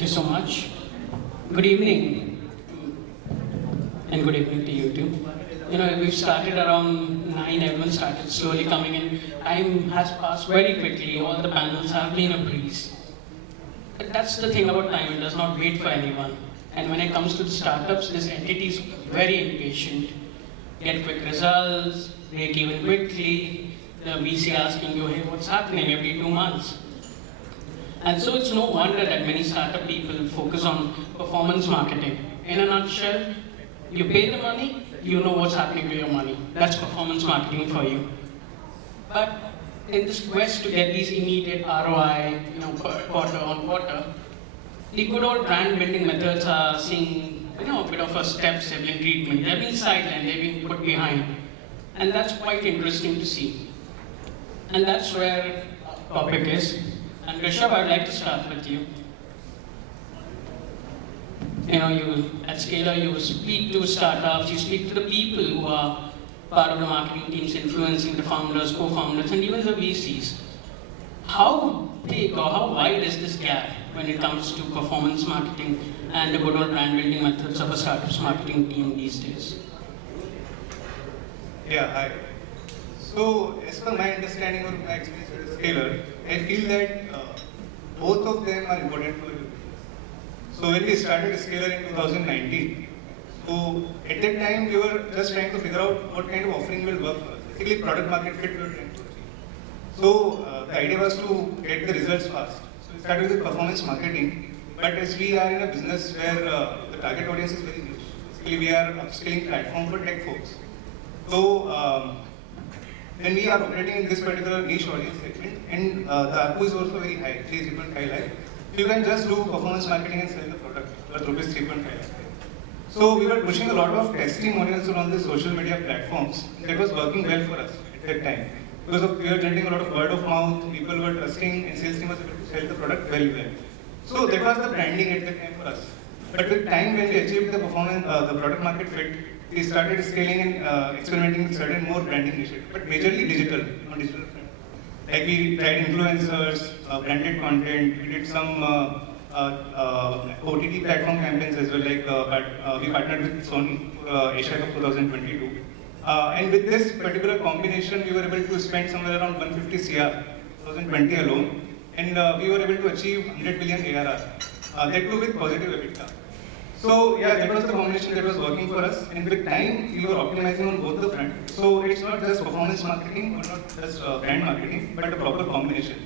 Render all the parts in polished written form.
Thank you so much. Good evening, and good evening to you too. We've started around 9, everyone started slowly coming in. Time has passed very quickly, all the panels have been a breeze. But that's the thing about time, it does not wait for anyone. And when it comes to the startups, this entity is very impatient. Get quick results, break even quickly, the VC asking you, hey, what's happening every 2 months? And so it's no wonder that many startup people focus on performance marketing. In a nutshell, you pay the money, you know what's happening to your money. That's performance marketing for you. But in this quest to get these immediate ROI, quarter on quarter, the good old brand building methods are seeing, a bit of a step-sibling treatment. They've been sidelined, they've been put behind. And that's quite interesting to see. And that's where the topic is. And Rishabh, I'd like to start with you. You at Scalar, you speak to startups, you speak to the people who are part of the marketing teams influencing the founders, co-founders, and even the VCs. How big or how wide is this gap when it comes to performance marketing and the good old brand building methods of a startup's marketing team these days? Yeah, hi. So, as per my understanding or my experience with Scalar, I feel that both of them are important for your business. So, when we started Scalar in 2019, so at that time we were just trying to figure out what kind of offering will work for us. Basically, product market fit we were trying to achieve. So, the idea was to get the results fast. So, we started with performance marketing, but as we are in a business where the target audience is very niche, basically we are upskilling platform for tech folks. So, when we are operating in this particular niche audience segment, and the ARPU is also very high, 3.5 lakh, you can just do performance marketing and sell the product for rupees 3.5 lakh. So we were pushing a lot of testimonials on the social media platforms. That was working well for us at that time. Because we were generating a lot of word of mouth, people were trusting, and sales team was able to sell the product very well. So that was the branding at that time for us. But with time, when we achieved the performance, the product market fit, we started scaling and experimenting with certain more branding initiatives, but majorly digital, on digital front. Like we tried influencers, branded content, we did some OTT platform campaigns as well, like we partnered with Sony for Asia Cup 2022. And with this particular combination, we were able to spend somewhere around 150 CR, 2020 alone, and we were able to achieve 100 million ARR, that too with positive EBITDA. So yeah, that was the combination that was working for us, and with time, we were optimizing on both the fronts. So it's not just performance marketing or not just brand marketing, but a proper combination.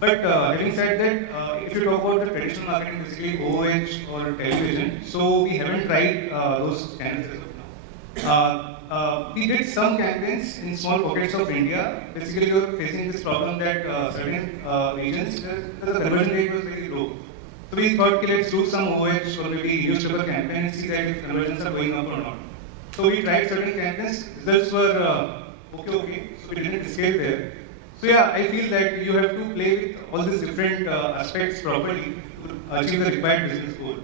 But having said that, if you talk about the traditional marketing, basically OOH or television, so we haven't tried those channels as of now. We did some campaigns in small pockets of India. Basically, we were facing this problem that certain regions, the conversion rate was very low. So we thought, let's do some OOH or maybe newspaper campaign and see that if conversions are going up or not. So we tried certain campaigns, results were okay, so we didn't scale there. So yeah, I feel that you have to play with all these different aspects properly to achieve the required business goal.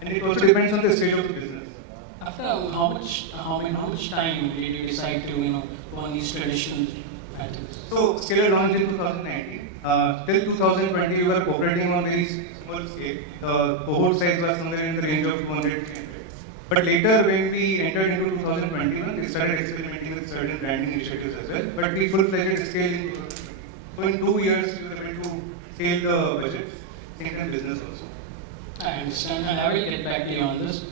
And it also depends on the stage of the business. After how much time did you decide to go on these traditional methods? So Scalar launched in 2019. Till 2020, we were operating on very small scale. The cohort size was somewhere in the range of 200, 300. But later, when we entered into 2021, we started experimenting with certain branding initiatives as well. But we full-fledged scale in 2020. So in 2 years, we were able to scale the budget, same time business also. I understand, and I will get back to you on this.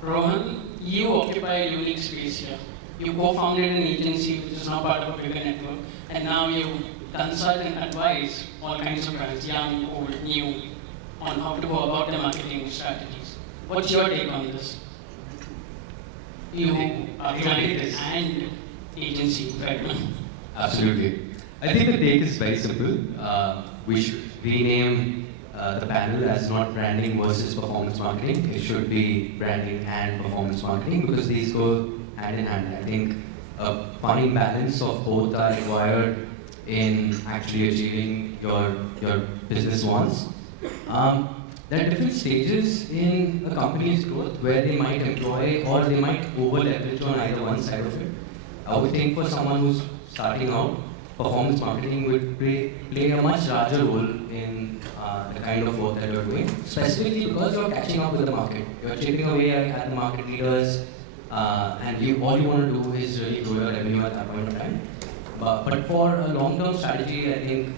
Rohan, you occupy a unique space here. You co-founded an agency which is now part of a bigger network, and now you consult and advise all kinds of brands, young, old, new, on how to go about their marketing strategies. What's your take on this? You are client and agency right now. Absolutely. I think the take is very simple. We should rename the panel as not branding versus performance marketing. It should be branding and performance marketing because these go hand in hand. I think a fine balance of both are required in actually achieving your business wants. There are different stages in a company's growth where they might employ or they might over-leverage on either one side of it. I would think for someone who's starting out, performance marketing would play a much larger role in the kind of work that you're doing, specifically because you're catching up with the market. You're chipping away at the market leaders, and all you want to do is really grow your revenue at that point of time. But for a long-term strategy, I think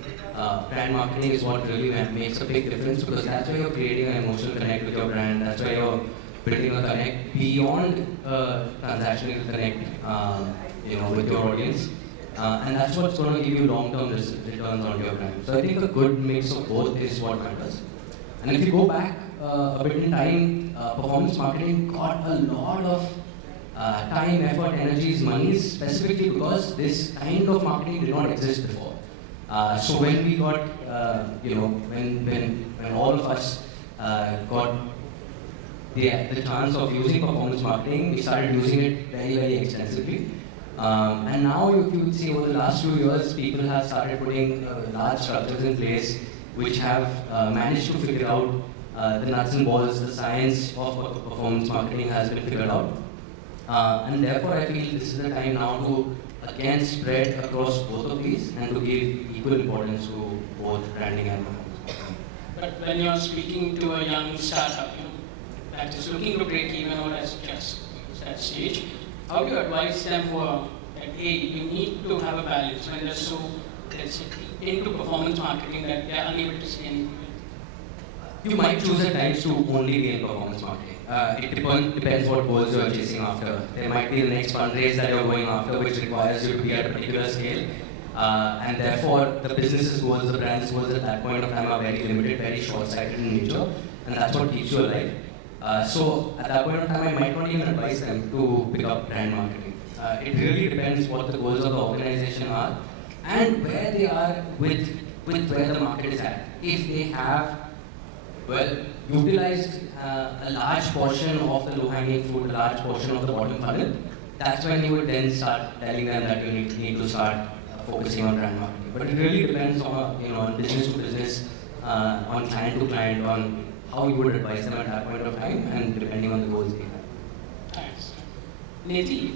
brand marketing is what really makes a big difference, because that's where you're creating an emotional connect with your brand. That's where you're building a connect beyond transactional connect, with your audience. And that's what's going to give you long-term returns on your brand. So I think a good mix of both is what matters. And if you go back a bit in time, performance marketing got a lot of time, effort, energies, monies, specifically because this kind of marketing did not exist before. So when we got, when all of us got the chance of using performance marketing, we started using it very, very extensively. And now, if you would see over the last few years, people have started putting large structures in place which have managed to figure out the nuts and bolts, the science of performance marketing has been figured out. And therefore, I feel this is the time now to again spread across both of these and to give equal importance to both branding and performance marketing. But when you're speaking to a young startup, that is looking to break even or has just that stage, how do you advise them that, hey, you need to have a balance when they're so, let's say, into performance marketing that they're unable to see anything? You might choose at times to only be in performance marketing. It depends what goals you're chasing after. There might be the next fundraise that you're going after, which requires you to be at a particular scale. And therefore, the business's goals, the brand's goals at that point of time are very limited, very short-sighted in nature, and that's what keeps you alive. So at that point of time, I might not even advise them to pick up brand marketing. It really depends what the goals of the organization are and where they are with where the market is at. If they have, utilized a large portion of the low-hanging fruit, a large portion of the bottom funnel, that's when you would then start telling them that you need to start focusing on brand marketing. But it really depends on business to business, on client to client, on how you would advise them at that point of time, and depending on the goals they have. Thanks. Nidhi,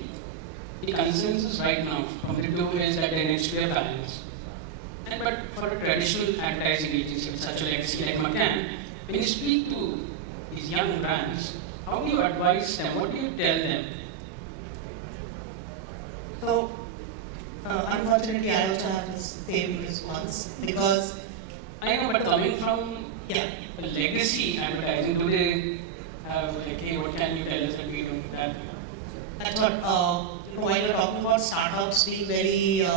the consensus right now from the two is that there needs to be a balance. But for a traditional advertising agency with such a legacy like McCann, when you speak to these young brands, how do you advise them? What do you tell them? So, unfortunately, I also have the same response because I know, but coming from yeah. the legacy advertising, do they have like, hey, what can you tell us that we do that? That's what, while you're talking about startups being very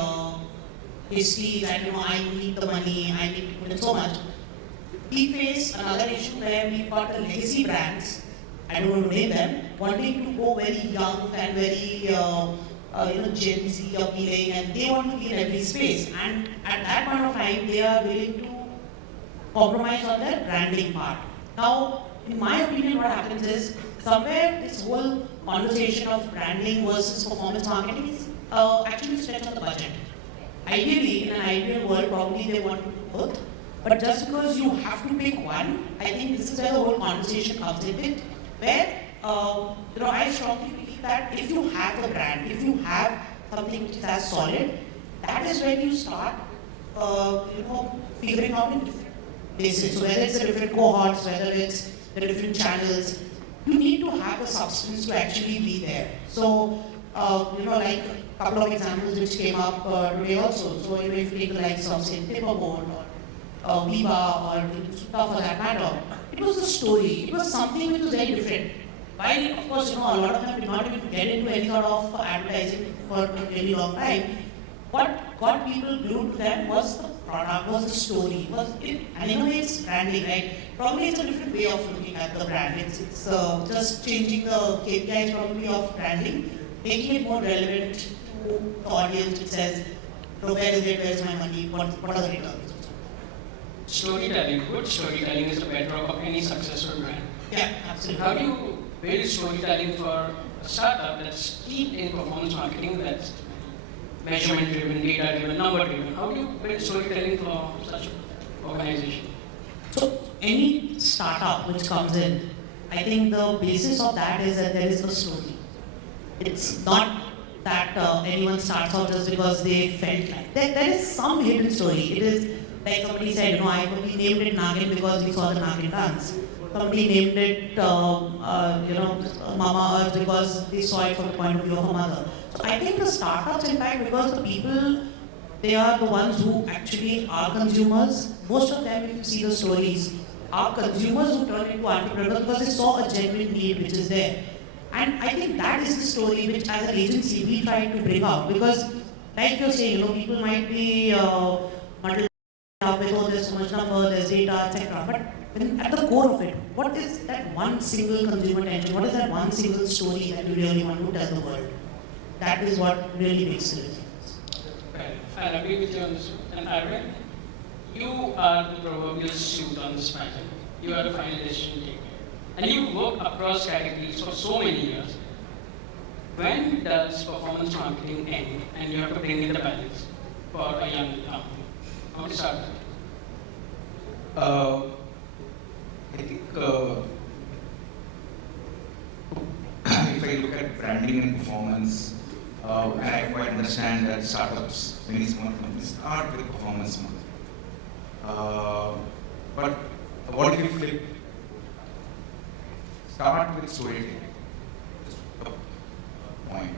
hasty, that I need the money, I need to put in so much. We face another issue where we've got the legacy brands, I don't want to name them, wanting to go very young and very Gen Z appealing, and they want to be in every space. And at that point of time, they are willing to compromise on their branding part. Now, in my opinion, what happens is somewhere this whole conversation of branding versus performance marketing is actually stretch on the budget. Ideally, in an ideal world, probably they want to do both. But just because you have to pick one, I think this is where the whole conversation comes in with, where I strongly believe that if you have a brand, if you have something which is as solid, that is when you start, figuring out in different places. So whether it's the different cohorts, whether it's the different channels, you need to have a substance to actually be there. So, like a couple of examples which came up today also. So if you take the likes of say Paperboard or Viva or Sutta for that matter, it was a story. It was something which was very different. While of course a lot of them did not even get into any sort of advertising for a very long time, what got people glued to them was the product, was the story, and in a way it's branding, right? Probably it's a different way of looking at the brand. It's just changing the KPIs probably of branding, making it more relevant to the audience, which says, where is it, where's my money, what are the returns? Storytelling, good storytelling is the bedrock of any successful brand. Yeah, absolutely. How do you build storytelling for a startup that's steeped in performance marketing, that's measurement driven, data driven, number driven? How do you build storytelling for such an organization? So any startup which comes in, I think the basis of that is that there is a story. It's not that anyone starts out just because they felt like there is some hidden story. It is like somebody said, we named it Nagin because we saw the Nagin dance. Somebody named it, Mama Earth because they saw it from the point of view of a mother. So I think the startups, in fact, because the people, they are the ones who actually are consumers. Most of them, if you see the stories, are consumers who turn into entrepreneurs because they saw a genuine need which is there. And I think that is the story which, as an agency, we try to bring out. Because, like you're saying, people might be muddled up with, oh, there's so much number, there's data, etc. But at the core of it, what is that one single consumer tension? What is that one single story that you really want to tell the world? That is what really makes the difference. I agree with you on this. And Arvind, you are the proverbial suit on this matter. You are the final decision taker. And you work across categories for so many years. When does performance marketing end and you have to bring in the balance for a young company? How to start with? I think if I look at branding and performance, and I quite understand that startups, many small companies start with performance marketing. But what if you flip? Start with storytelling. Just a point.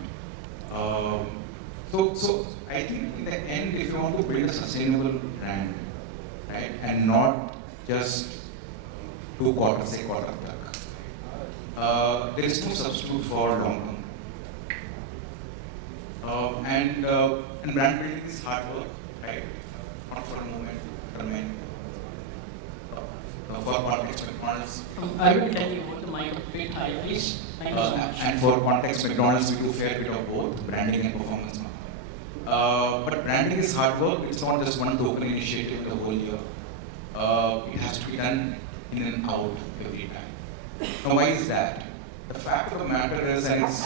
So I think in the end, if you want to build a sustainable brand, right, and not just 2 quarters, say quarter back, there is no substitute for long term. And brand building is hard work, right? Not for a moment, for context, McDonald's. I will tell you what the mic a bit higher, please. Thank you so much. And for context, McDonald's, we do fair bit of both branding and performance marketing. But branding is hard work. It's not just one token initiative the whole year. It has to be done in and out every time. Now, why is that? The fact of the matter is, and it's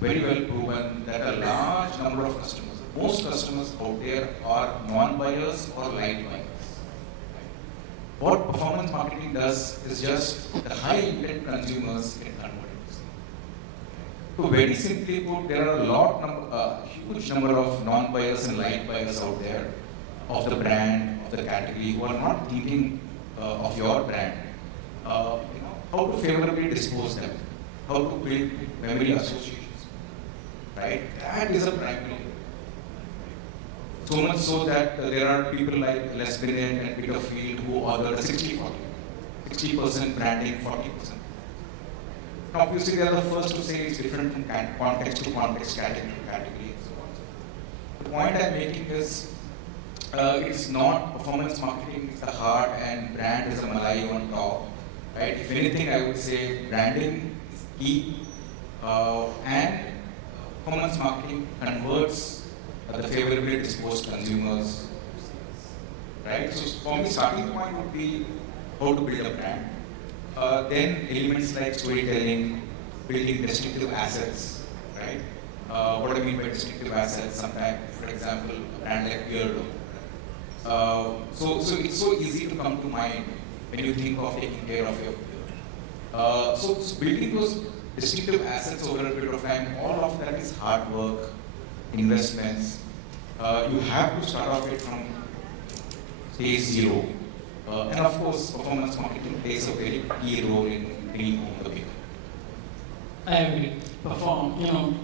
very well proven, that a large number of customers, most customers out there are non-buyers or light buyers. What performance marketing does is just the high intent consumers get converted. So very simply put, there are a huge number of non-buyers and light buyers out there of the brand, of the category, who are not thinking of your brand. How to favorably dispose them, how to build memory associations, right? That is a primary. So much so that there are people like Les Binet and Peter Field who order 60-40. 60% branding, 40%. Now, obviously, they are the first to say it's different from context to context, category to category, and so on. The point I'm making is, it's not performance marketing is the heart and brand is a malai on top, right? If anything, I would say branding is key, and performance marketing converts the favorably disposed consumers, right? So for me, starting point would be how to build a brand. Then elements like storytelling, building distinctive assets, right? What do I mean by distinctive assets? Sometimes, for example, a brand like Beardo. So it's so easy to come to mind when you think of taking care of your beard. So building those distinctive assets over a period of time, all of that is hard work, investments. You have to start off it from stage 0. And of course, performance marketing plays a very key role in bringing home the big. I agree.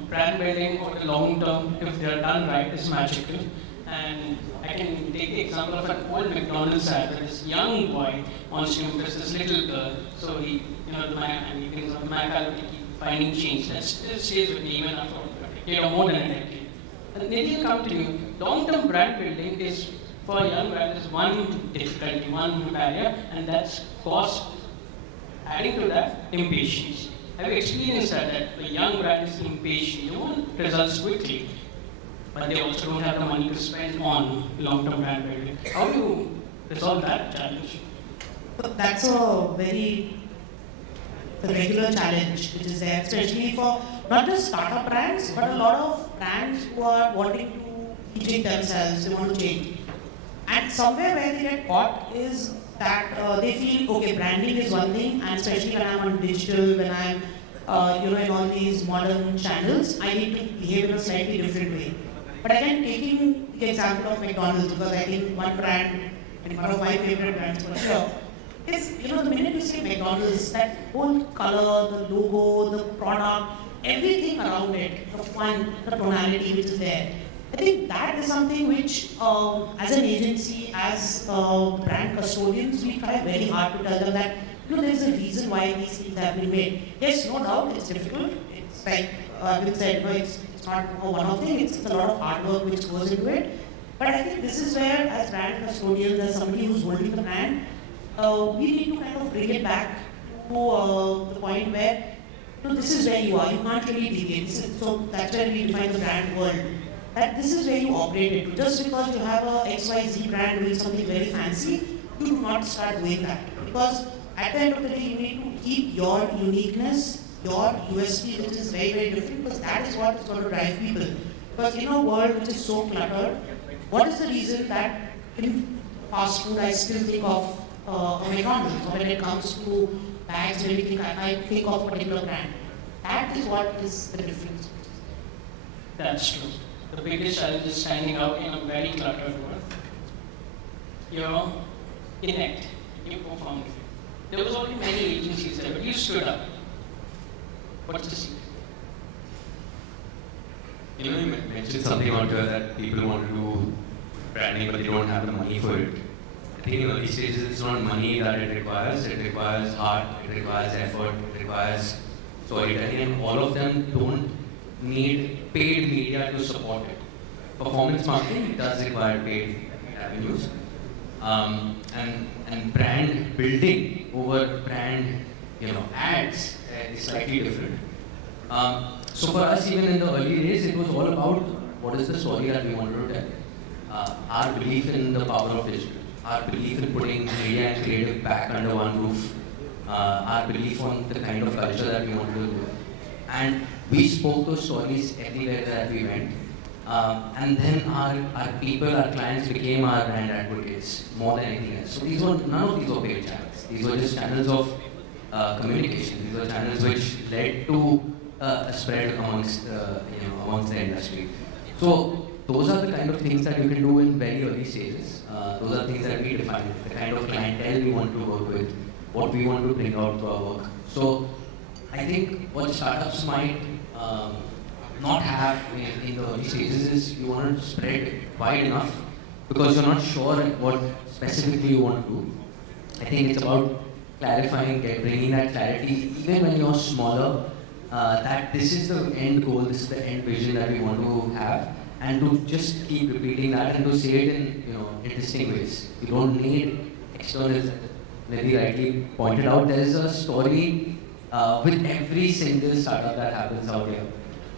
Brand building over the long term, if they are done right, is magical. And I can take the example of an old McDonald's ad where this young boy wants to impress this little girl. So he brings up the Mac, I'll keep finding change. That still stays with me even after more than a decade. And Nidhi will come to you. Long-term brand building is, for a young brand, is one difficulty, one barrier, and that's cost. Adding to that, impatience. I've experienced that the young brand is impatient. They want results quickly, but they also don't have the money to spend on long-term brand building. How do you resolve that challenge? That's a very regular challenge which is there, especially for not just startup brands, but a lot of brands who are wanting to rejig themselves, they want to change. And somewhere where they get caught is that they feel, okay, branding is one thing, and especially when I'm on digital, when I'm in all these modern channels, I need to behave in a slightly different way. But again, taking the example of McDonald's, because I think one brand and one of my favorite brands for sure, is, the minute you say McDonald's, that whole color, the logo, the product, everything around it, the fun, the tonality which is there. I think that is something which, as an agency, as brand custodians, we try very hard to tell them that, there's a reason why these things have been made. Yes, no doubt, it's difficult. It's like Arvind said, it's not a one-off thing, it's a lot of hard work which goes into it. But I think this is where, as brand custodians, as somebody who's holding the brand, we need to kind of bring it back to the point where, this is where you are, you can't really deviate. So that's where we define the brand world. That this is where you operate it. Just because you have a XYZ brand doing something very fancy, you do not start doing that. Because at the end of the day, you need to keep your uniqueness, your USP, which is very, very different, because that is what is going to drive people. Because in a world which is so cluttered, what is the reason that in fast food I still think of a McDonald's, or when it comes to bags and everything, I think of a particular brand? That is what is the difference. That's true. The biggest challenge is standing out in a very cluttered world. You're Kinnect, you performed. There was already many agencies there, but you stood up. What's the secret? You mentioned something out here that people want to do branding, but they don't have the money for it. I think in early stages, it's not money that it requires. It requires heart, it requires effort, it requires storytelling, and all of them don't need paid media to support it. Performance marketing does require paid avenues, and brand building over brand, ads is slightly different. So for us, even in the early days, it was all about what is the story that we wanted to tell. Our belief in the power of digital, our belief in putting media and creative back under one roof, our belief on the kind of culture that we wanted to do. And we spoke those stories everywhere that we went. And then our people, our clients became our brand advocates more than anything else. So none of these were paid channels. These were just channels of communication. These were channels which led to a spread amongst the industry. So those are the kind of things that you can do in very early stages. Those are things that we define, the kind of clientele we want to work with, what we want to bring out to our work. So I think what startups might not have in the early stages is you want to spread it wide enough because you're not sure what specifically you want to do. I think it's about clarifying, bringing that clarity, even when you're smaller, that this is the end goal, this is the end vision that we want to have, and to just keep repeating that and to say it in interesting ways. You don't need external. Nidhi rightly pointed out, there is a story with every single startup that happens out here.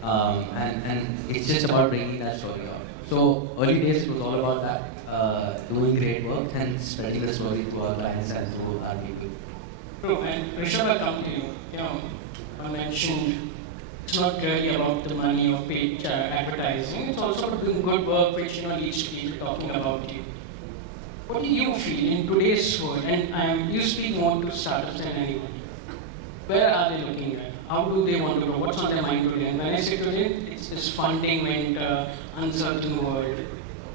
And it's just about bringing that story out. So early days it was all about that, doing great work and spreading the story to our clients and to our people. True, and Rishabh, I come to you. I mentioned it's not really about the money or paid advertising. It's also about doing good work, which leads to people talking about you. What do you feel in today's world? And you speak more to startups than anyone. Where are they looking at? How do they want to grow? What's on their mind today? And when I say today, it's this funding winter, uncertain world,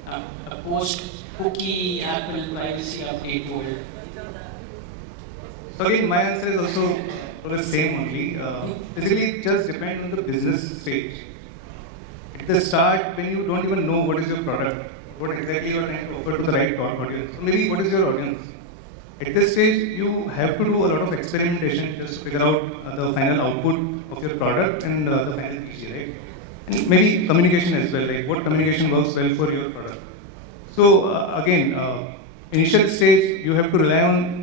a post-cookie Apple privacy update world. So again, my answer is also the same only. Basically, it just depends on the business stage. At the start, when you don't even know what is your product, what exactly you are trying to offer to the right audience, maybe what is your audience. At this stage, you have to do a lot of experimentation just to figure out the final output of your product and the final PG, right? And maybe communication as well, like what communication works well for your product. So again, initial stage, you have to rely on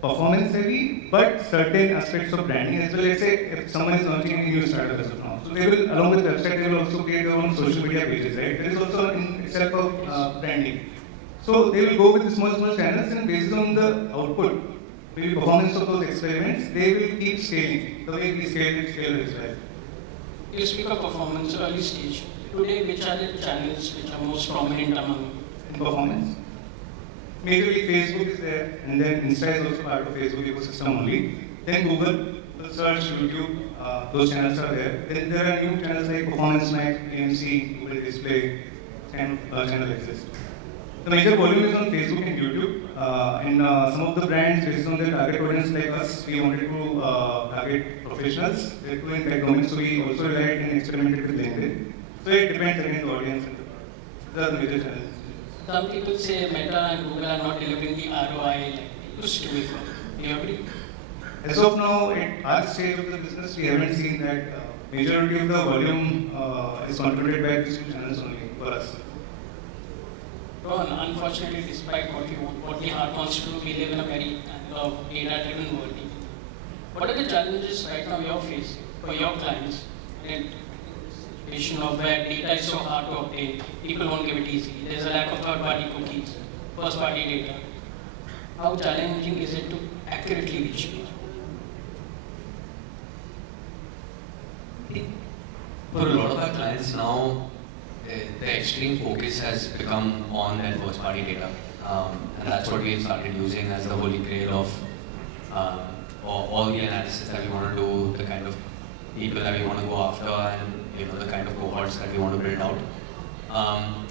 performance heavy, but certain aspects of branding as well. Let's say if someone is launching a new startup as of now, so they will, along with the website, they will also create their own social media pages, right? There is also in itself of branding. So they will go with the small channels, and based on the output, maybe performance of those experiments, they will keep scaling. The way we scale as well. You speak of performance early stage. Today, which are the channels which are most prominent among in performance? Majorly Facebook is there, and then Insta is also part of Facebook ecosystem only. Then Google, search, YouTube, those channels are there. Then there are new channels like Performance Mac, AMC, Google Display, and channel exist. The major volume is on Facebook and YouTube. Some of the brands, based on their target audience like us, we wanted to target professionals to impact domains. So we also relied and experimented with LinkedIn. So it depends again on the audience and the product. These are the major challenges. Some people say Meta and Google are not delivering the ROI like they used to before. Do you agree? As of now, at our stage of the business, we haven't seen that majority of the volume is contributed by these two channels only for us. Rohan, unfortunately, despite what the heart wants to do, we live in a very data-driven world. What are the challenges right now you're facing for your clients in a situation of where data is so hard to obtain, people won't give it easy, there's a lack of third-party cookies, first-party data. How challenging is it to accurately reach people? For a lot of our clients now, the extreme focus has become on their first party data. And that's what we've started using as the holy grail of all the analysis that we want to do, the kind of people that we want to go after, and the kind of cohorts that we want to build out.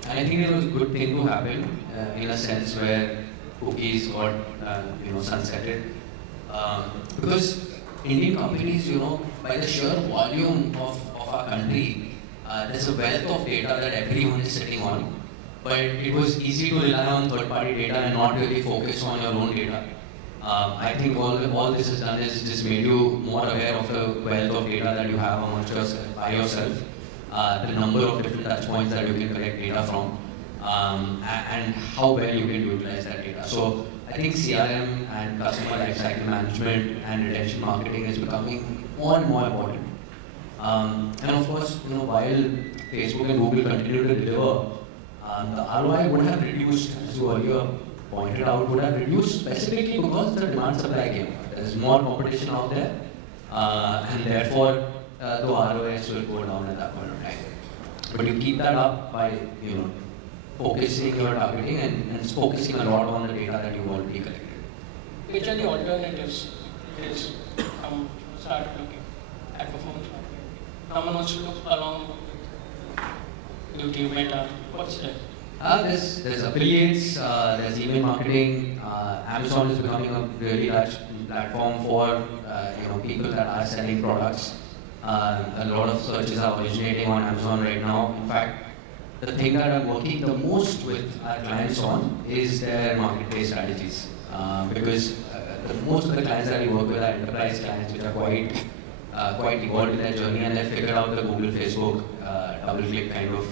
And I think it was a good thing to happen in a sense where cookies got sunsetted. Because Indian companies, by the sheer volume of our country, there's a wealth of data that everyone is sitting on, but it was easy to rely on third-party data and not really focus on your own data. I think all this has done is just made you more aware of the wealth of data that you have amongst yourself, by yourself, the number of different touch points that you can collect data from, and how well you can utilize that data. So I think CRM and customer lifecycle management and retention marketing is becoming more and more important. And of course, while Facebook and Google continue to deliver, the ROI would have reduced, as you earlier pointed out, would have reduced specifically because the demand supply game. There's more competition out there, and therefore the ROIs will go down at that point of time. But you keep that up by focusing your targeting and focusing a lot on the data that you've already collected. Which are the alternatives? Is start looking at performance marketing. Someone wants to look along YouTube, Meta. What's that? There's affiliates, there's email marketing. Amazon is becoming a really large platform for people that are selling products. A lot of searches are originating on Amazon right now. In fact, the thing that I'm working the most with our clients on is their marketplace strategies. Because most of the clients that we work with are enterprise clients which are quite evolved in their journey, and they've figured out the Google, Facebook, double-click kind of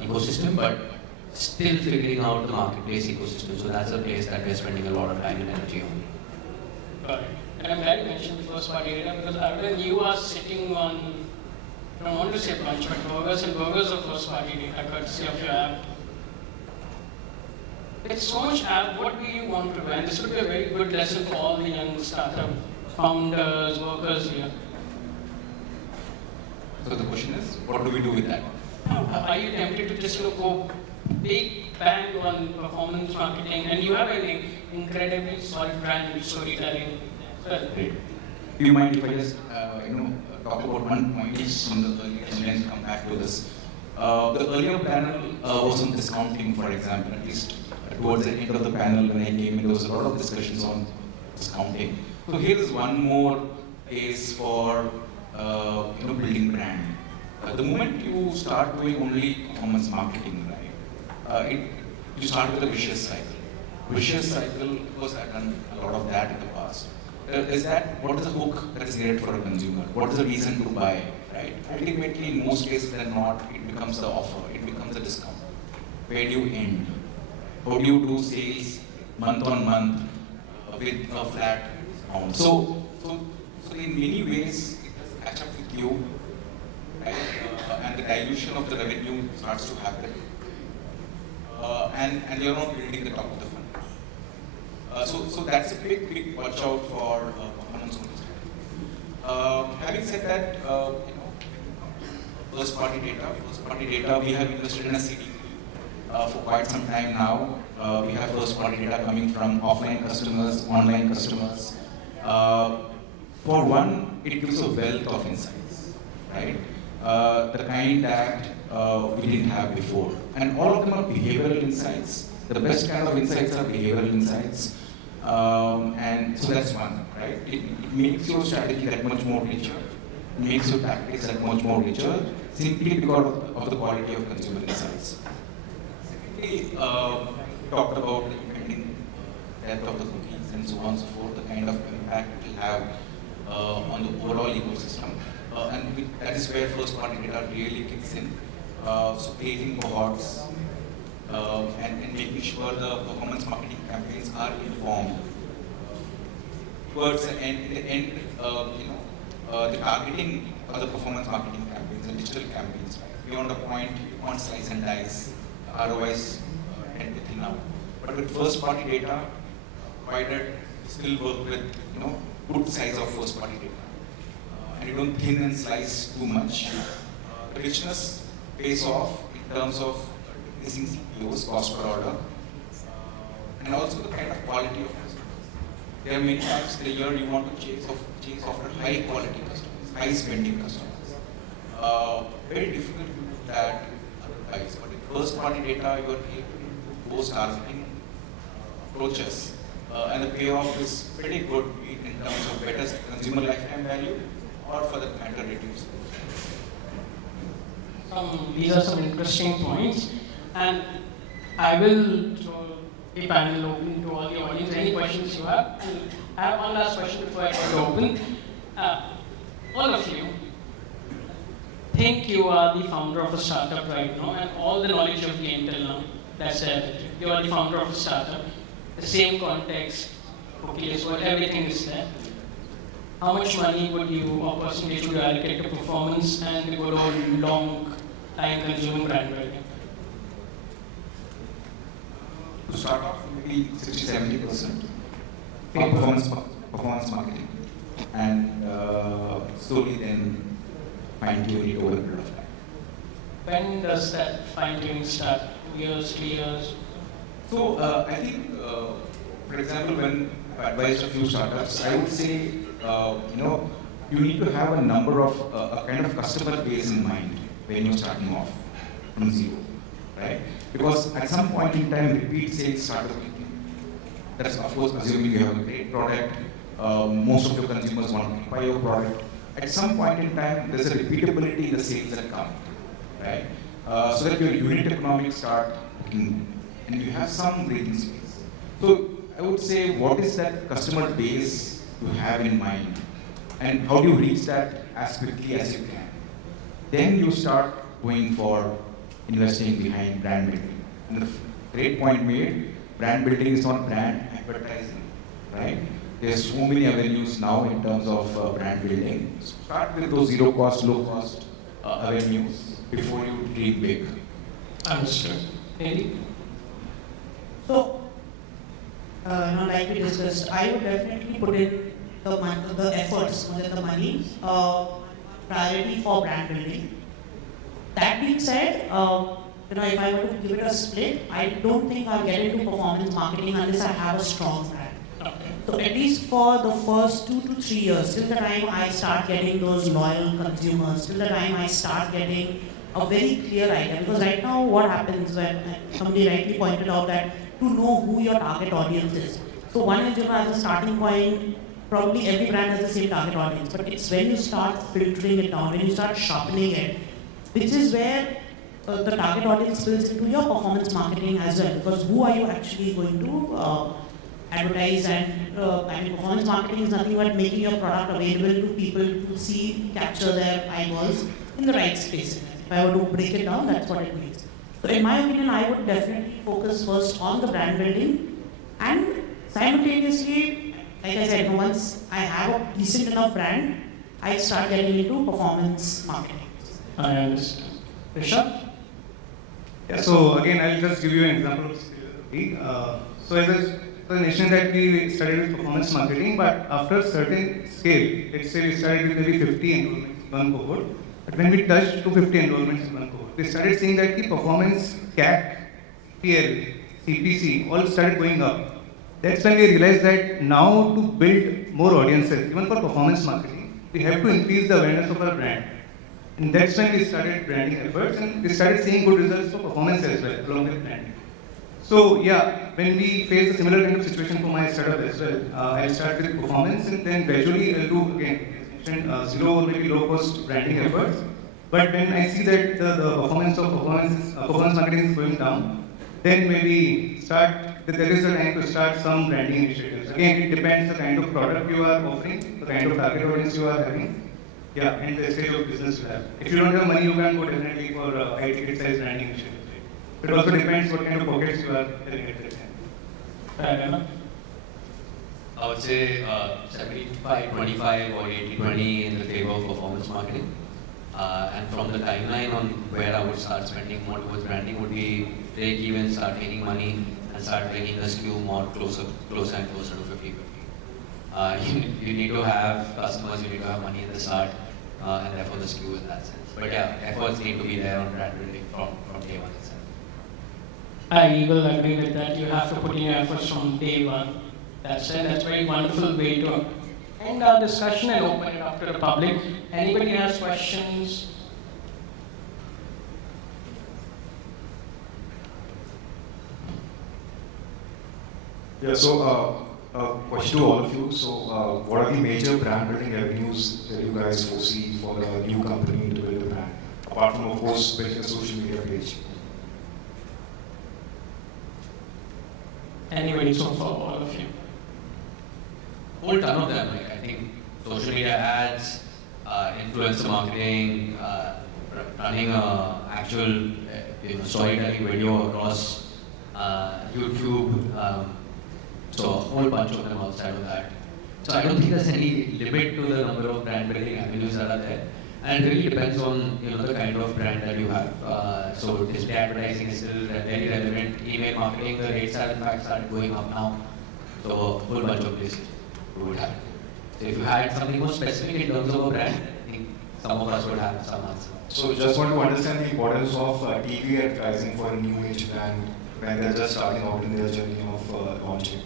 ecosystem, but still figuring out the marketplace ecosystem. So that's a place that we're spending a lot of time and energy on. Got it. And I'm glad you mentioned the first-party data because Arvind, you are sitting on, I don't want to say bunch, but burgers and burgers of first-party data courtesy of your app. It's so much app, what do you want to do? And this would be a very good lesson for all the young startup founders, workers here. So the question is, what do we do with that? Are you tempted to just go big bang on performance marketing? And you have an incredibly solid brand storytelling as well. Great. Do you mind if I just talk about one point each from the earlier and then come back to this? The earlier panel was on discounting, for example, at least towards the end of the panel when I came in, there was a lot of discussions on discounting. So here is one more case for building brand. The moment you start doing only performance marketing, right, you start with a vicious cycle. Vicious cycle, because I've done a lot of that in the past. Is that what is the hook that is needed for a consumer? What is the reason to buy, right? Ultimately, in most cases than not, it becomes the offer, it becomes a discount. Where do you end? How do you do sales month on month with a flat amount? So in many ways, it catch up with you, right? And the dilution of the revenue starts to happen. And you're not building the top of the funnel. So that's a big watch out for performance marketing. Having said that, first party data, we have invested in a city for quite some time now. We have first party data coming from offline customers, online customers. For one, it gives a wealth of insights, right? The kind that we didn't have before. And all of them are behavioral insights. The best kind of insights are behavioral insights. And so that's one, right? It makes your strategy that much more richer, makes your tactics that much more richer, simply because of the quality of consumer insights. Secondly, talked about the impending death of the cookies and so on and so forth, the kind of impact it will have on the overall ecosystem. That is where first party data really kicks in. So creating cohorts and making sure the performance marketing campaigns are informed. Towards the end, the targeting of the performance marketing campaigns, the digital campaigns, right? Beyond the point, you can't slice and dice. ROIs tend to thin out. But with first party data, provided still work with good size of first party data. And you don't thin and slice too much. The richness pays off in terms of increasing CPOs, cost per order, and also the kind of quality of customers. There are many times in the year you want to chase after high quality customers, high spending customers. Very difficult to do that otherwise. But in first party data, you are able to do those targeting approaches, and the payoff is pretty good in terms of better consumer lifetime value or for the matter reduced. These are some interesting points, and I will throw the panel open to all the audience. Any questions you have? And I have one last question before I go open. All of you think you are the founder of a startup right now, and all the knowledge you've gained till now, that's it. You are the founder of a startup, the same context, okay, so everything is there. How much money would you, or percentage would you allocate to performance and the good old long time consuming brand building? To start off, maybe 60-70% performance marketing, and slowly then fine tune it over a period of time. When does that fine tuning start? 2 years, 3 years? So I think, for example, when I advised a few startups, I would say, you need to have a number of a kind of customer base in mind when you're starting off from zero, right? Because at some point in time, repeat sales start to kick in. That's of course assuming you have a great product. Most of your consumers want to buy your product. At some point in time, there's a repeatability in the sales that come, right? So that your unit economics start kicking in, and you have some breathing space. So I would say, what is that customer base you have in mind, and how do you reach that as quickly as you can? Then you start going for investing behind brand building. And the great point made, brand building is not brand advertising, right? There's so many avenues now in terms of brand building. Start with those zero cost, low cost avenues before you dream big. Understood. Nidhi? So, like we discussed, I would definitely put in the efforts, the money, priority for brand building. That being said, if I were to give it a split, I don't think I'll get into performance marketing unless I have a strong brand. Okay. So at least for the first 2 to 3 years, till the time I start getting those loyal consumers, till the time I start getting a very clear idea. Because right now what happens when somebody rightly pointed out that to know who your target audience is. So one is, as a starting point, probably every brand has the same target audience, but it's when you start filtering it down, when you start sharpening it, which is where the target audience spills into your performance marketing as well. Because who are you actually going to advertise? And performance marketing is nothing but making your product available to people to see, capture their eyeballs in the right space. If I were to break it down, that's what it means. So in my opinion, I would definitely focus first on the brand building, and simultaneously, like I said, once I have a decent enough brand, I start getting into performance marketing. I understand. Rishabh? Yeah, so again, I'll just give you an example of scale. So as a nation that we started with performance marketing, but after a certain scale, let's say we started with maybe 50 enrollments in one cohort, but when we touched 250 enrollments in one cohort, we started seeing that the performance CAC, PL, CPC all started going up. That's when we realized that now to build more audiences, even for performance marketing, we have to increase the awareness of our brand. And that's when we started branding efforts, and we started seeing good results for performance as well, along with branding. So yeah, when we face a similar kind of situation for my startup as well, I'll start with performance and then gradually I'll do again, as mentioned, zero or maybe low cost branding efforts. But when I see that the performance marketing is going down, then maybe there is a time to start some branding initiatives. Again, it depends the kind of product you are offering, the kind of target audience you are having. Yeah, and the stage of business you have. If you don't have money, you can go definitely for high ticket size branding initiatives. It also depends what kind of pockets you are having at that time. Fair enough. I would say 75-25 or 80-20 in the favor of performance marketing. And from the timeline on where I would start spending more towards branding would be break even, start making money, and start bringing the skew more closer and closer to 50-50. You need to have customers, you need to have money at the start, and therefore the skew in that sense. But yeah, efforts need to be there on brand building from day one itself. I will agree with that. You have to put in your efforts from day one. That's it. That's a very wonderful way to end our discussion and open it up to the public. Anybody has questions? Yeah, so question to all of you. So, what are the major brand building avenues that you guys foresee for a new company to build a brand? Apart from, of course, building a social media page. Anybody so far, all of you? Whole ton of them. Like I think social media ads, influencer marketing, running a actual storytelling video across YouTube. So a whole bunch of them outside of that. So I don't think there's any limit to the number of brand building avenues that are there. And it really depends on the kind of brand that you have. So display advertising is still very relevant. Email marketing, the rates have in fact started going up now. So a whole bunch of places we would have. So if you had something more specific in terms of a brand, I think some of us would have some answer. So, just want to understand the importance of TV advertising for a new age brand when they're just starting out in their journey of launching.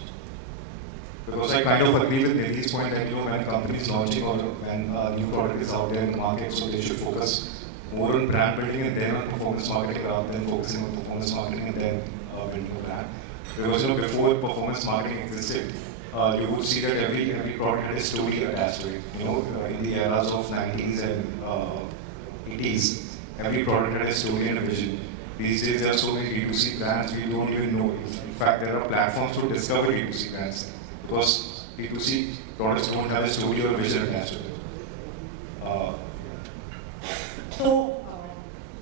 Because I kind of agree with Nidhi's point that when a company is launching or when a new product is out there in the market, so they should focus more on brand building and then on performance marketing rather than focusing on performance marketing and then building a brand. Because before performance marketing existed, you would see that every product had a story attached to it. In the eras of 90s and 80s, every product had a story and a vision. These days there are so many D2C brands we don't even know. In fact, there are platforms to discover D2C brands. Because D2C products don't have a story or vision attached to it. So,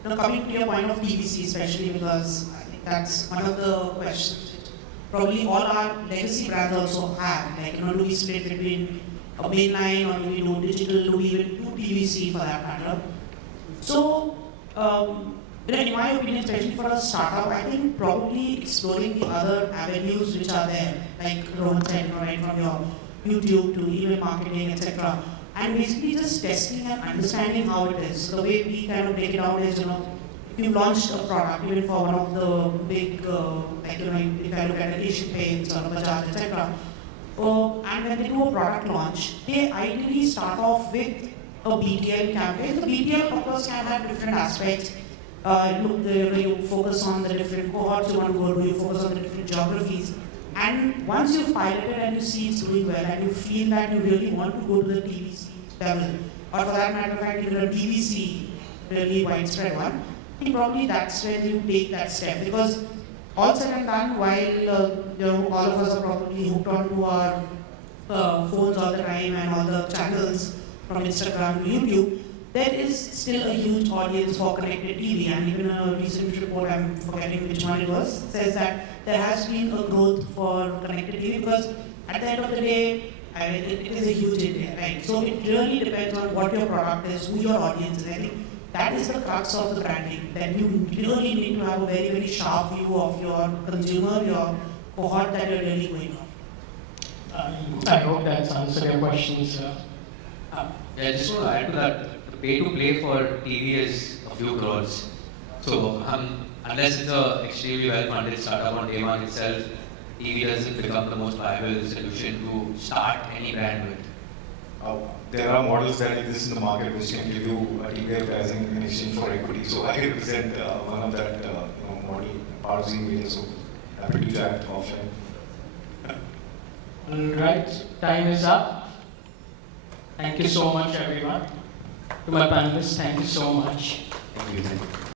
coming to your point of PVC, especially because I think that's one of the questions which probably all our legacy brands also have. Like, do we split between a mainline or do we do digital? Do we even do PVC for that matter? So, in my opinion, especially for a startup, I think probably exploring the other avenues which are there, like Rohan said, right from your YouTube to email marketing, etc. And basically just testing and understanding how it is. So the way we kind of break it down is, if you launched a product, even for one of the big, if I look at Asian Paints or Bajaj, etc. And when they do a product launch, they ideally start off with a BTL campaign. The BTL, of course, can have different aspects. You focus on the different cohorts you want to go to, you focus on the different geographies. And once you've piloted and you see it's doing well and you feel that you really want to go to the TVC level, or for that matter of fact, even a TVC, really widespread one, I think probably that's when you take that step. Because all said and done, while all of us are probably hooked onto our phones all the time and all the channels from Instagram to YouTube, there is still a huge audience for connected TV, and even a recent report, I'm forgetting which one it was, says that there has been a growth for connected TV because at the end of the day, it is a huge area, right? So it really depends on what your product is, who your audience is. I think that is the crux of the branding, that you really need to have a very, very sharp view of your consumer, your cohort that you're really going on. I hope that's answered your questions. Yeah, just want to add to that. Pay to play for TV is a few crores. So unless it's an extremely well-funded startup on day one itself, TV doesn't become the most viable solution to start any brand with. There are models that exist in the market which can give you a TV advertising in exchange for equity. So I represent one of that model, part of Media. So happy to chat offline. Alright, time is up. Thank you so much, everyone. To my panelists, thank you so much. Thank you.